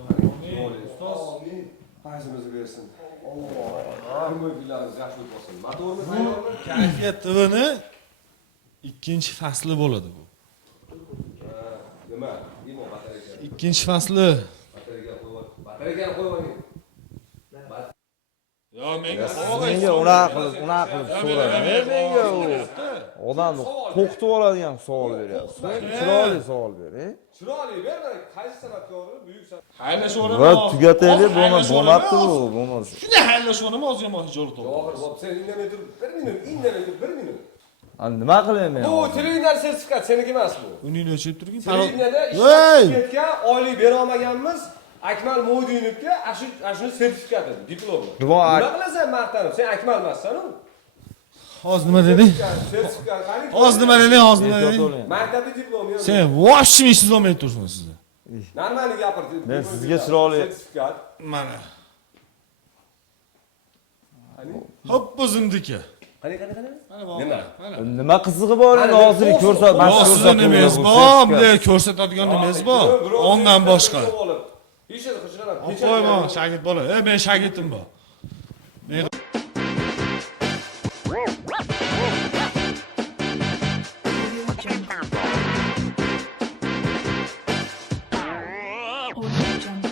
Amin. Ustoz. Fayzimizni bersin. Alloh. Umidlaringiz yaxshi bo'lsin. Motorni tayyormi? Kayfiyat TV'ni ikkinchi fasli bo'ladi bu. Nima? Nima batareya? Ikkinchi fasli. Batareya qo'ying. Yo, menga unaqa qilib so'radi. Menga u odamni qo'rqitib oladigan savol beryapsiz. Chiroyli savol bering. Chiroyli ber, qaysi san'atkorni buyuk san'at. haylashaveraman. Va tugataylik, bo'lmabdi bu, bo'lmaz. Shunday haylashaveraman, hozir ham yo'l to'g'ri. Yo'q, bo'p, sen indamay turib 1 minut, indamay turib 1 minut. Nima qilaman men? Bu televideniya sertifikat seniki emas bu. Uningni o'chirib turgin. Televideniyada ishlatishga oylik bera olmaganmiz. Akmal Mo'ydinovga ashuni sertifikati, diplomi. Nima qilasan maqtanib? Sen Akmal emassan-ku. Hozir nima deding? Sertifikat qani? Hozir nima deding? Hozir nima deding? Maktabda diplomi yo'q. Sen voshmi ishsiz olmay turibsan sizni. Normali gapir. Men sizga chiroyli sertifikat. Mana. Qani? Hop o'zimniki. Qani? Nima? nima qizig'i bor endi hozir ko'rsat. Sizni nimangiz bor? Bunday ko'rsatadigan nimangiz bor? Ondan boshqa. Ishini qilishlar. Qo'yma, shagird bola. Men shagirdim bor. Men Audio Jungle.